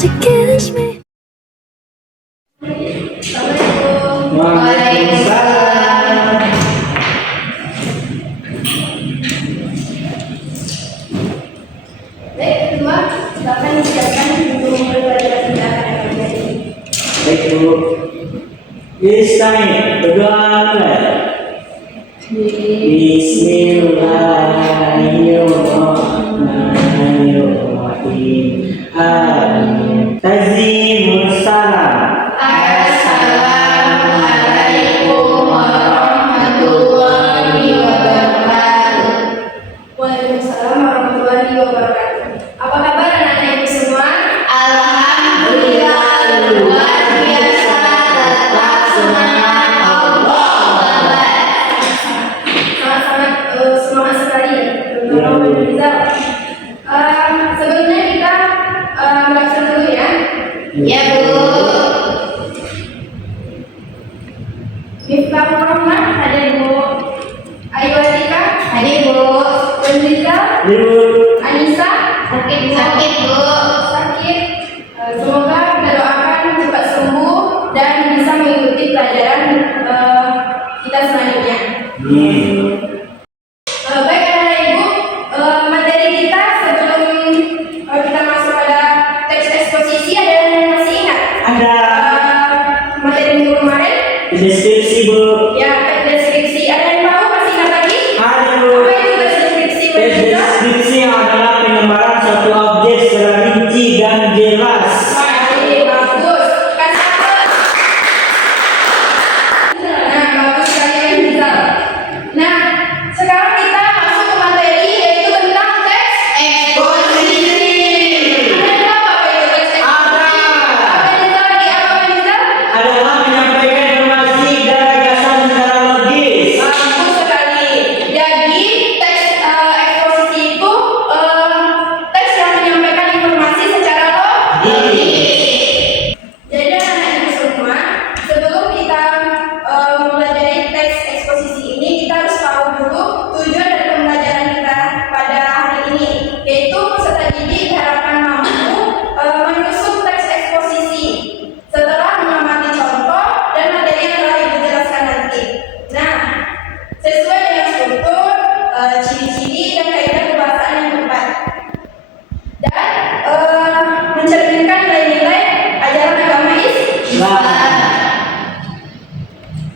to kiss me. Waalaikumsalam. Baik, kedua, silakan disiapkan untuk memperbaiki tindakan yang terjadi. Baik Bu. Bismillah, berdoa mulai. Bismillahirrahmanirrahim. Amin. Tazimus salam. Assalamualaikum warahmatullahi wabarakatuh. Waalaikumsalam warahmatullahi wabarakatuh. Apa kabar anak-anak ibu semua? Alhamdulillah luar biasa, tetap semangat, Allah Akbar. Sangat-sangat semangat sekali, terutama Mbak Rizal. Sebelumnya kita belajar dulu ya. Ya Bu. Miftahul Rahman, hadir Bu. Ayu Atika, hadir Bu. Wendiza, Anissa, sakit Bu. Sakit. Semoga kita doakan cepat sembuh dan bisa mengikuti pelajaran kita selanjutnya. Baik anak-anak ibu, materi kita sebelum kita masuk pada teks eksposisi ada yang masih ingat? Ada Materi minggu kemarin? deskripsi Bu. Ya, teks deskripsi. Ada yang tahu masih ingat lagi? Ada Bu. Apa itu teks deskripsi? Tes deskripsi adalah pengembaraan suatu objek secara rinci dan jelas. Baik, bagus. Kasih aplaus. Nah, bagus sekali Rizal. Nah, sekarang kita masuk ke materi yaitu tentang teks eksposisi. Ada yang tahu apa itu teks eksposisi? Apa Rizal lagi? Apa Rizal? Adalah menyampaikan informasi dan gagasan secara logis. Bagus sekali. Jadi teks eksposisi itu teks yang menyampaikan informasi secara logis. Jadi anak-anak ibu semua, sebelum kita mempelajari teks eksposisi ini, kita harus tahu dulu tujuan dari pembelajaran kita pada hari ini, yaitu peserta didik diharapkan mampu menyusun teks eksposisi setelah mengamati contoh dan materi yang telah ibu jelaskan nanti. Nah, sesuai dengan struktur, ciri-ciri dan kaidah kebahasaan yang tepat, dan mencerminkan nilai-nilai ajaran agama Islam.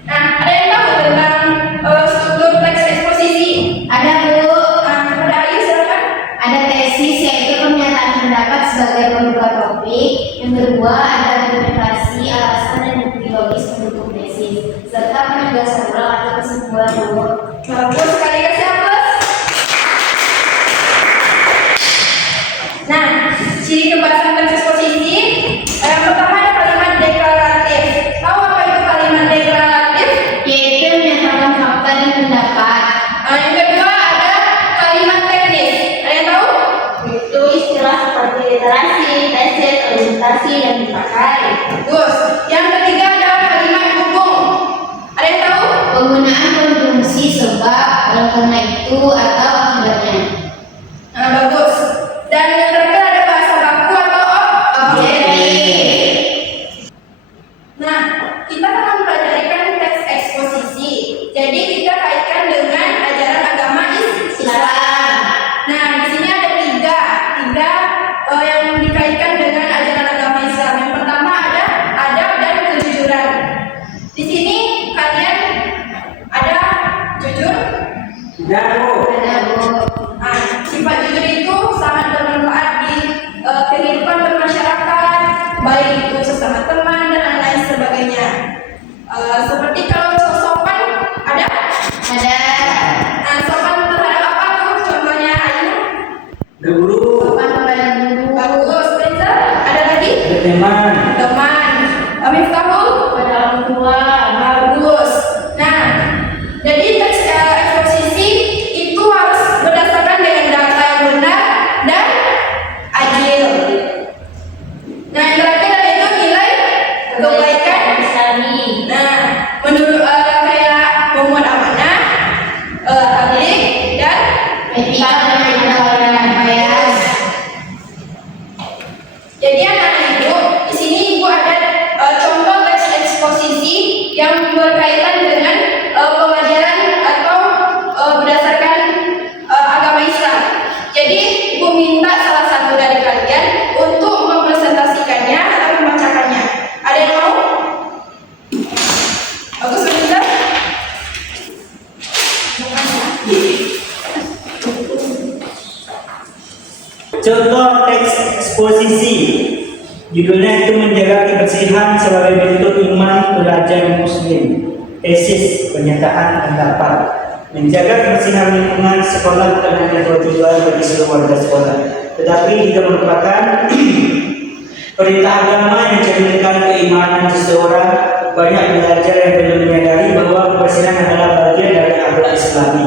Nah, ada yang tahu tentang struktur teks eksposisi? Ada Bu. Kepada Ayu silakan. Ada tesis yaitu pernyataan pendapat sebagai pembuka topik. Yang kedua ada argumentasi, alasan dan bukti logis pendukung tesis, serta penegasan ulang atau kesimpulan Bu. Bagus sekali, kasih aplaus. Nah, ciri kebahasan teks eksposisi yang pertama ada kalimat deklaratif. Tahu apa itu kalimat deklaratif? Yaitu menyatakan fakta dan pendapat. Yang kedua ada kalimat teknis. Ada yang tahu? Itu istilah seperti literasi, tesis, orientasi yang dipakai. Bagus. Yang ketiga ada kalimat hubung. Ada yang tahu? Penggunaan konjungsi sebab, oleh karena itu, atau akibatnya. Nah, bagus. Dan yang terakhir ada bahasa baku atau objektif. Nah, kita akan mempelajari teks eksposisi. Jadi kita kaitkan dengan ajaran agama Islam. Nah, di sini ada tiga yang dikaitkan dengan ajaran agama Islam. Yang pertama ada adab dan kejujuran. Di sini kalian ada jujur. Dan Bu. Ada Bu. Nah, sifat jujur itu sangat bermanfaat di kehidupan bermasyarakat, baik itu sesama teman dan lain sebagainya. Seperti kalau sopan ada? Ada Nah, sopan terhadap apa tuh? Contohnya Ayu? Guru. sopan kepada guru, Bagus. Reza? Ada lagi? Teman. Teman. Miftahul? kepada orang tua. Bagus. Nah, jadi teks eksposisi itu harus berdasarkan dengan data yang benar dan adil. Nah, yang terakhir itu nilai kebaikan. Islami. Nah, menurut kayak memuat amanah, tabligh dan Etika dan orang yang bias. jadi anak-anak berkaitan dengan pelajaran atau berdasarkan agama Islam. Jadi Ibu minta salah satu dari kalian untuk mempresentasikannya atau membacakannya. Ada yang mau? Bagus, Wanita? Contoh teks eksposisi. Judulnya itu menjaga kebersihan sebagai bentuk iman pelajar muslim. Tesis pernyataan pendapat. Menjaga kebersihan lingkungan sekolah bukan hanya kewajiban bagi seluruh warga sekolah, tetapi juga merupakan perintah agama yang mencerminkan keimanan seseorang. Banyak pelajar yang belum menyadari bahwa kebersihan adalah bagian dari akhlak Islami.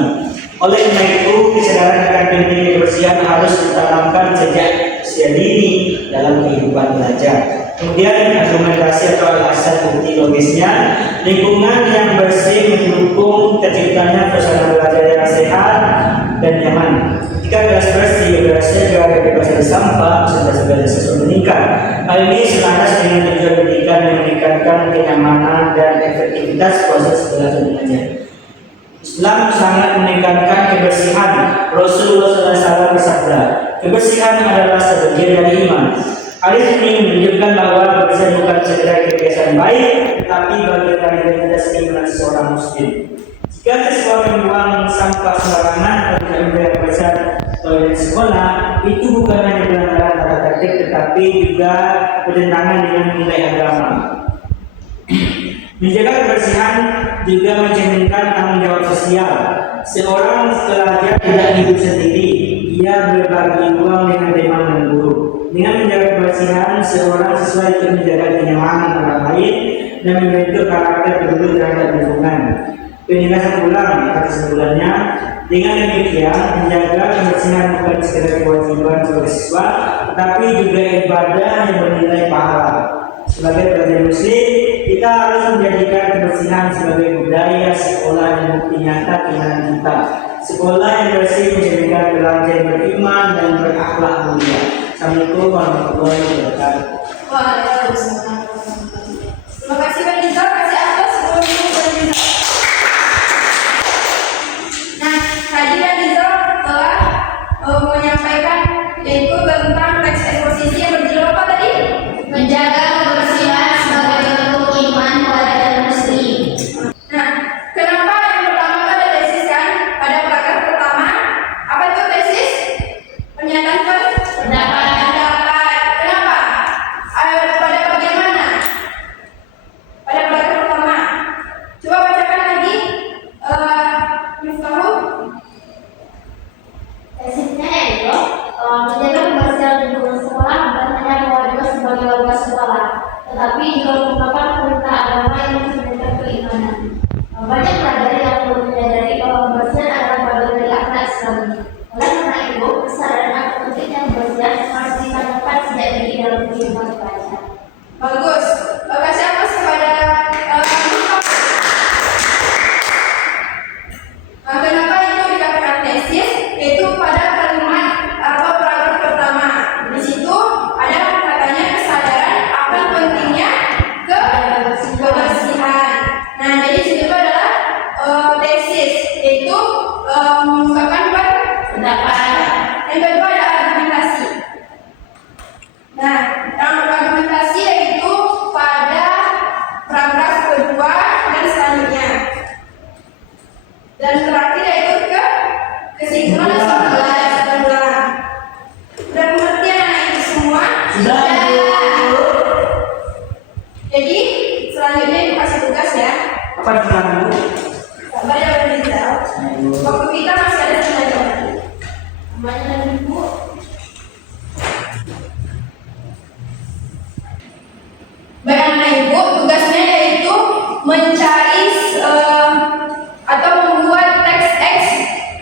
Oleh karena itu, kesadaran akan pentingnya kebersihan harus ditanamkan sejak usia dini dalam kehidupan belajar. Kemudian argumentasi atau alasan bukti logisnya, lingkungan yang bersih mendukung terciptanya suasana belajar yang sehat dan nyaman. Jika kelas bersih, berhasil juga bebas dari sampah, serta sesuatu meningkat. Hal ini selaras dengan tujuan pendidikan yang meningkatkan kenyamanan dan efektivitas proses belajar mengajar. Islam sangat meningkatkan kebersihan. Rasulullah SAW bersabda, kebersihan adalah sebagian dari iman. Hadis ini menunjukkan bahwa kebersihan bukan sekedar kebiasaan baik, tetapi bagian dari identitas keimanan seorang muslim. Jika siswa membuang sampah sembarangan atau tidak menjaga kebersihan toilet sekolah, itu bukan hanya pelanggaran tata tertib, tetapi juga bertentangan dengan nilai agama. Menjaga kebersihan juga mencerminkan tanggung jawab sosial. Seorang pelajar tidak hidup sendiri, ia berbagi uang dengan teman dan guru. Dengan menjaga kebersihan, seorang siswa itu menjaga kenyamanan orang lain dan membentuk karakter peduli terhadap lingkungan. Penindasan ulang atas kesimpulannya, dengan demikian menjaga kebersihan bukan sekedar kewajiban sebagai siswa, tetapi juga ibadah yang bernilai pahala. Sebagai pelajar muslim, kita harus menjadikan kebersihan sebagai budaya sekolah yang bukti nyata keimanan kita. Sekolah yang bersih menjadikan pelajar yang beriman dan berakhlak mulia. Assalamualaikum warahmatullahi wabarakatuh. Waalaikumsalam. Terima kasih Wanita, kasih atas sebelum Wanita. Nah, tadi Wanita telah menyampaikan yaitu tentang teks eksposisi yang berjudul apa tadi? Menjaga kebersihan sebagai bentuk iman pelajar muslim. Nah, kenapa yang pertama itu ada tesis kan? Pada paragraf pertama, apa itu tesis? Pernyataan pendapat. Kenapa? Pada bagian mana? Pada paragraf pertama. Coba bacakan lagi. Miftahul. Tesisnya itu menjaga kebersihan lingkungan sekolah bukan hanya kewajiban sebagai warga sekolah, tetapi juga merupakan perintah agama yang mencerminkan keimanan. Banyak pelajar yang belum menyadari bahwa kebersihan adalah bagian dari akhlak Islami. Oleh karena itu, kesadaran akan pentingnya kebersihan harus ditanamkan sejak dini dalam kehidupan pelajar. Bagus. Kasih aplaus kepada kenapa itu dikatakan tesis? Itu pada kalimat atau paragraf pertama. Di situ ada katanya kesadaran akan pentingnya kebersihan. Nah, jadi di situ adalah tesis, yaitu mengungkapkan pendapat. Yang kedua ada argumentasi. Nah, argumentasi yaitu pada paragraf kedua dan selanjutnya. Dan terakhir yaitu kesimpulan kesimpulan. Sudah pengertian anak itu semua? Sudah. Jadi selanjutnya ibu kasih tugas ya. Apa itu? Sabar ya Rizal. Waktu kita masih ada 9 jam lagi. Namanya dan ibu. Baik anak ibu, tugasnya yaitu mencari atau membuat teks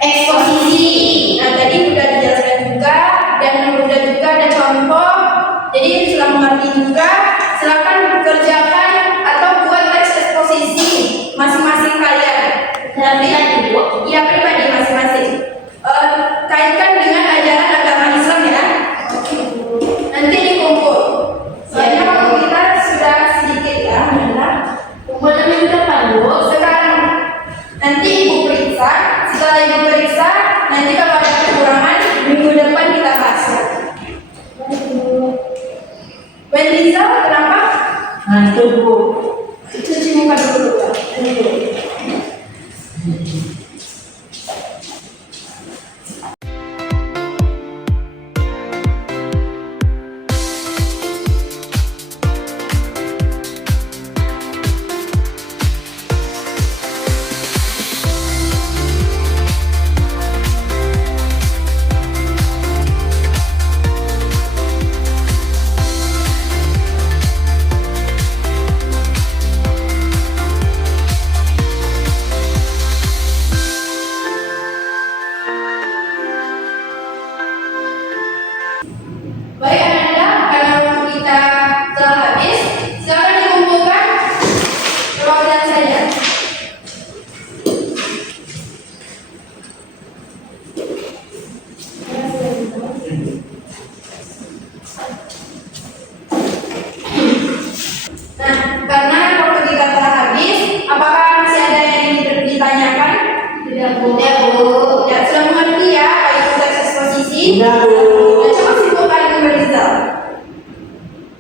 eksposisi. Nah, tadi sudah dijelaskan juga dan sudah juga ada contoh. Jadi sudah mengerti juga. Silakan kerjakan atau buat teks eksposisi masing-masing kalian. Nanti ibu, ya pribadi masing-masing. Kaitkan dengan ajaran agama Islam ya. Nanti dikumpul. Soalnya waktu kita sudah sedikit ya, benar. Kumpul minggu depan, Bu. Rizal, kenapa? Ngantuk Bu. Cuci muka dulu. Dulu. Baik Ananda, karena waktu kita telah habis, silakan dikumpulkan perwakilan saya. Nah, karena waktu kita telah habis, apakah masih ada yang ingin ditanyakan? Tidak Bu. Ya, sudah mengerti ya, apa itu teks eksposisi? Sudah Bu. Ya, coba simpulkan dengan Rizal.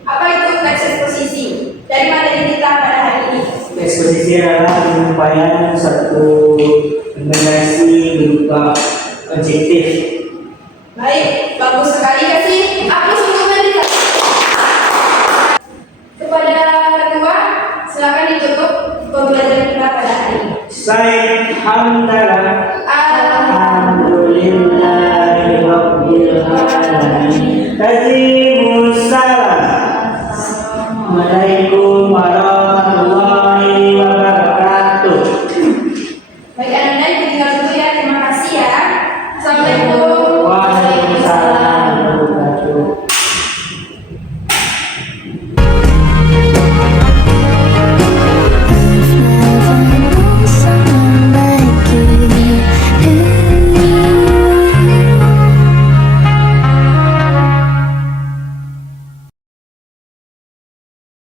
Apa itu teks eksposisi? Dari materi kita pada hari ini. Eksposisi adalah penyampaian satu informasi berupa objektif. Baik, bagus sekali. Kasih aplaus untuk Rizal. Kepada ketua, silakan ditutup pembelajaran kita pada hari ini. Saya hamdalah. Alhamdulillah. Alhamdulillahirabbil alamin.